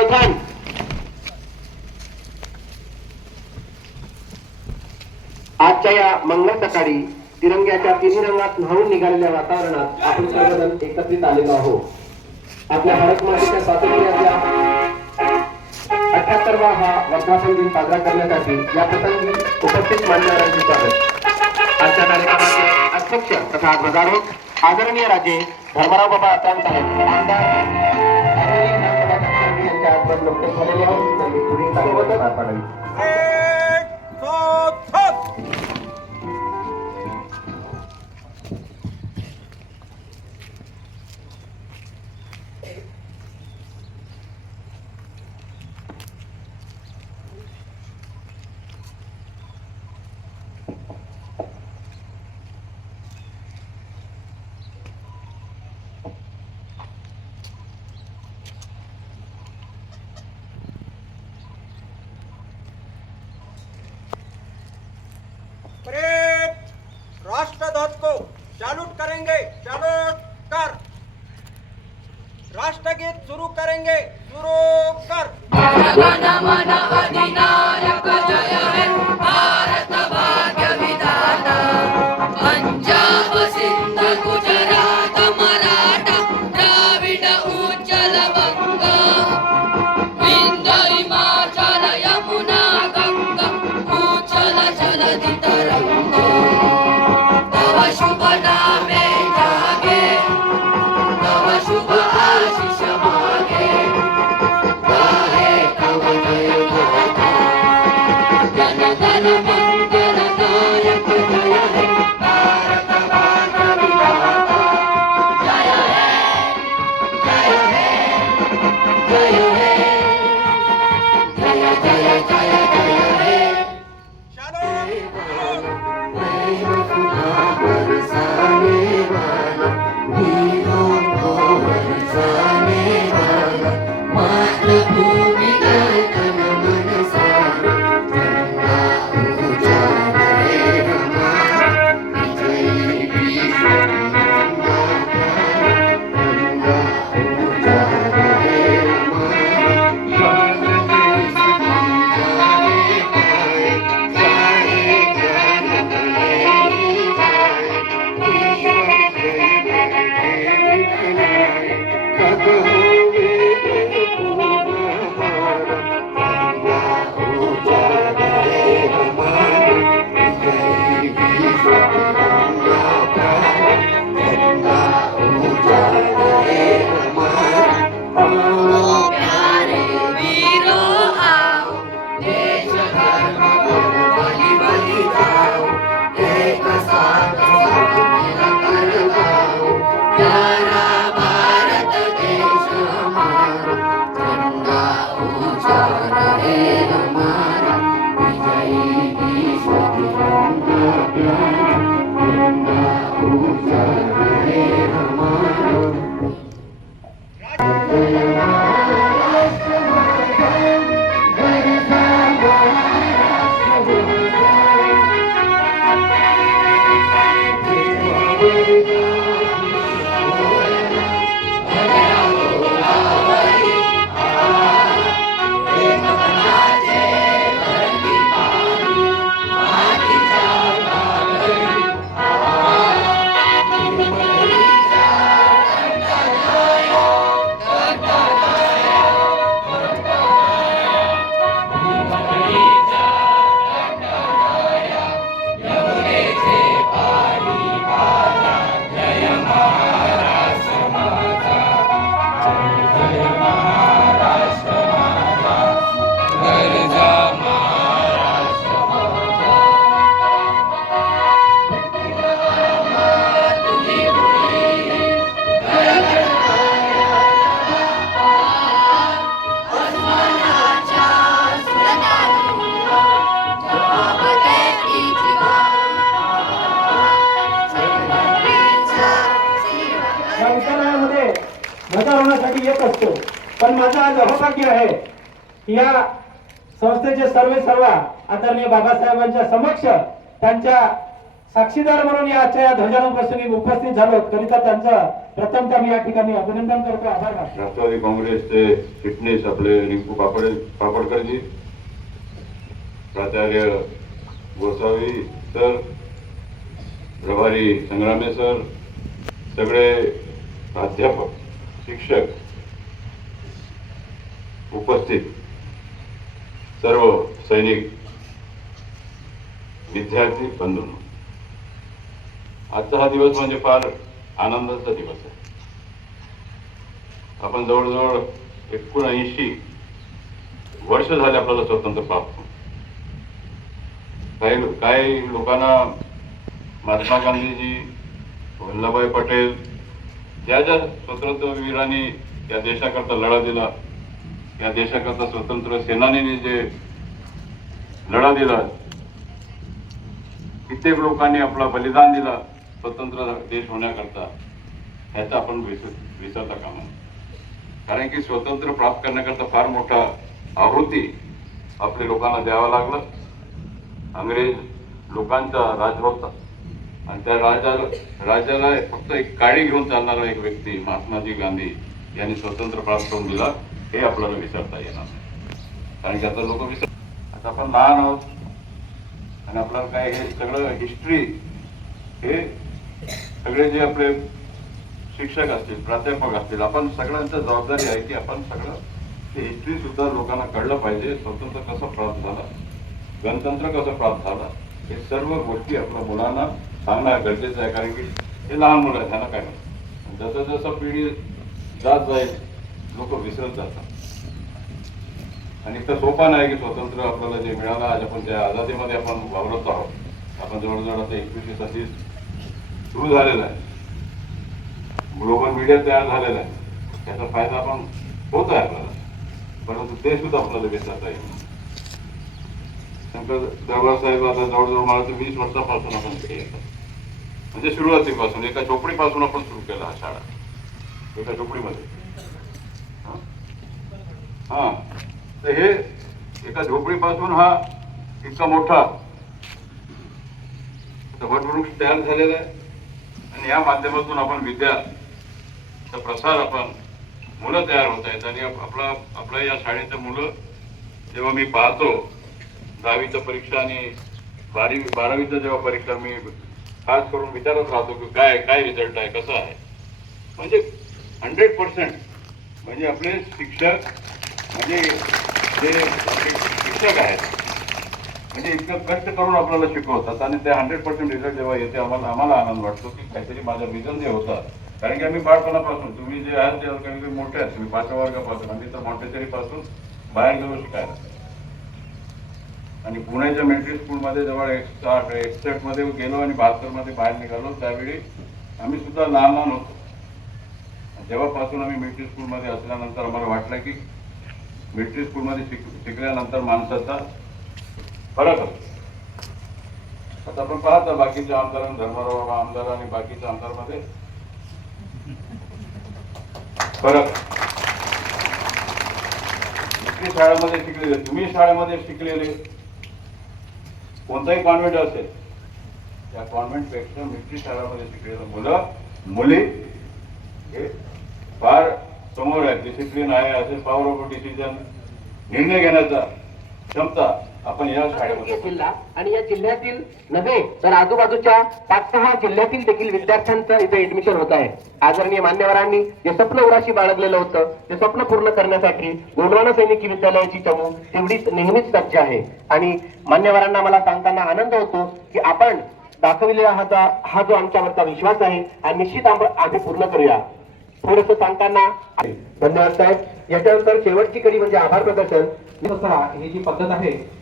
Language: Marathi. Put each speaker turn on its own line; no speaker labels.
गावठाण आजच्या या मंगल सकाळी तिरंग्याच्या तिन्ही रंगात न्हावून निघालेल्या वातावरणात आपण सर्वजण एकत्रित आलेलो आहोत. आपल्या भारत मातेच्या स्वातंत्र्याच्या अठ्याहत्तरवा हा वर्धापन दिन साजरा करण्यासाठी या प्रसंगी उपस्थित मान्यवरांचे स्वागत. आजच्या कार्यक्रमाचे अध्यक्ष तथा ध्वजारोहक आदरणीय राजे धर्मराव बाबा आतान साहेब आमदार यांच्या आज आपण नुकतेच झालेले आहोत त्यांनी पुढील कार्यक्रम पार पाडावी
करेंगे सैल्यूट कर राष्ट्रगीत शुरू करेंगे शुरू कर।
भारत भाग्य विधाता पंजाब सिंध गुजरात हे जय
मजा होण्यासाठी येत असतो. पण माझं आज अहोभाग्य आहे की या संस्थेचे सर्वे सर्व आदरणीय बाबासाहेबांच्या समक्ष त्यांच्या साक्षीदार म्हणून या आजच्या या ध्वजारोहण प्रसंगी उपस्थित झालो करिता त्यांचा प्रथमतः मी या ठिकाणी अभिनंदन करतो. आभार मानतो.
राष्ट्रवादी काँग्रेसचे फिटनेस आपले रिंकू पापडे पापडकरजी प्राचार्य गोसावी सर प्रभारी संग्रामे सर सगळे प्राध्यापक. शिक्षक उपस्थित सर्व सैनिक विद्यार्थी बंधू आजचा हा दिवस म्हणजे फार आनंदाचा दिवस आहे. आपण जवळजवळ एकोणऐंशी वर्ष झाले आपल्याला स्वतंत्र प्राप्त काही काही लोकांना महात्मा गांधीजी वल्लभभाई पटेल ज्या ज्या स्वतंत्रवीरांनी या देशाकरता लढा दिला या देशाकरता स्वतंत्र सेनानीने जे लढा दिला कित्येक लोकांनी आपला बलिदान दिला स्वतंत्र देश होण्याकरता ह्याचा आपण विसर विसरता कामा कारण की स्वतंत्र प्राप्त करण्याकरता फार मोठा आवृत्ती आपल्या लोकांना द्यावा लागला. अंग्रेज लोकांचा राज आणि त्या राजा राजाला फक्त एक काळी घेऊन चालणारा एक व्यक्ती महात्माजी गांधी यांनी स्वतंत्र प्राप्त करून दिला हे आपल्याला विसरता येणार नाही. कारण की आता लोक विसर आता आपण लहान आहोत आणि आपल्याला काय हे सगळं हिस्ट्री हे सगळे जे आपले शिक्षक असतील प्राध्यापक असतील आपण सगळ्यांचं जबाबदारी आहे की आपण सगळं ते हिस्ट्री सुद्धा लोकांना कळलं पाहिजे स्वतंत्र कसं प्राप्त झाला गणतंत्र कसं प्राप्त झालं हे सर्व गोष्टी आपल्या मुलांना सांगणं गरजेचं आहे कारण की हे लहान मुलं आहेत त्यांना काय नाही जसं जसं पिढी जात जाईल लोक विसरत जातात. आणि तर सोपा नाही की स्वतंत्र आपल्याला जे मिळालं आज आपण त्या आझादीमध्ये आपण वावरत आहोत. आपण जवळजवळ आता एकवीसशे सतीश सुरू झालेलं आहे. ग्लोबल मीडिया तयार झालेला आहे. त्याचा फायदा आपण होत आहे आपल्याला. परंतु ते सुद्धा आपल्याला विसरता येईल शंकर दरबार आता जवळजवळ मला तर वीस वर्षापासून आपण येतात म्हणजे सुरुवातीपासून एका झोपडीपासून आपण सुरू केला हा शाळा. एका झोपडीमध्ये. हा? तर हे एका झोपडीपासून हा इतका मोठा वटवृक्ष तयार झालेला आहे. आणि या माध्यमातून आपण विद्याचा प्रसार आपण मुलं तयार होत आहेत. आणि आपला आपल्या या शाळेचं मुलं जेव्हा मी पाहतो दहावीचं परीक्षा आणि बारावी बारावीचं जेव्हा परीक्षा मी खास करून विचारत राहतो की काय काय रिझल्ट आहे कसं आहे? म्हणजे हंड्रेड पर्सेंट म्हणजे आपले शिक्षक म्हणजे जे शिक्षक आहेत म्हणजे इतकं कष्ट करून आपल्याला शिकवतात आणि ते हंड्रेड पर्सेंट रिझल्ट जेव्हा येते आम्हाला आम्हाला आनंद वाटतो की काहीतरी माझा विजन जे होता. कारण की आम्ही बाळपणापासून तुम्ही जे आहात ते काही मोठे आहेत तुम्ही पाचव्या वर्गापासून आम्ही तर मॉन्टेसरीपासून बाहेर गेलो शिकायला आणि पुण्याच्या मिलिटरी स्कूलमध्ये जवळ एकसाठमध्ये गेलो आणि बहात्तरमध्ये बाहेर निघालो. त्यावेळी आम्ही सुद्धा लहान लहान होतो. जेव्हापासून आम्ही मिलिटरी स्कूलमध्ये असल्यानंतर आम्हाला वाटलं की मिलिटरी स्कूलमध्ये शिक शिकल्यानंतर माणसाचा फरक असतो. आता आपण पाहता बाकीच्या आमदार धर्मराव आमदार आणि बाकीच्या आमदारमध्ये फरक. शाळेमध्ये शिकलेले तुम्ही शाळेमध्ये शिकलेले कोणताही कॉन्व्हेंट असेल त्या कॉन्व्हेंटपेक्षा मिलिटरी शाळामध्ये शिकलेलं मुलं मुली हे फार समोर आहे डिसिप्लिन आहे असे पॉवर ऑफ डिसिजन निर्णय घेण्याचा क्षमता आपण या शाळेमध्ये
जिल्हा आणि या जिल्ह्यातील नव्हे तर आजूबाजूच्या पाच सहा जिल्ह्यातील देखील विद्यार्थ्यांचं इथे ऍडमिशन होत आहे. आदरणीय मान्यवरांनी जे स्वप्न उराशी बाळगलेलं होतं ते स्वप्न पूर्ण करण्यासाठी गोंडवाना सैनिकी विद्यालयाची चमू तेवढीच नेहमीच सज्ज आहे. आणि मान्यवरांना मला सांगताना आनंद होतो की आपण दाखविलेला हा जो- हा जो आमच्यावरचा विश्वास आहे हा निश्चित आम- आम्ही पूर्ण करूया. थोडस सांगताना धन्यवाद साहेब. याच्यानंतर शेवटची कडी म्हणजे आभार प्रदर्शन.
ही जी पद्धत आहे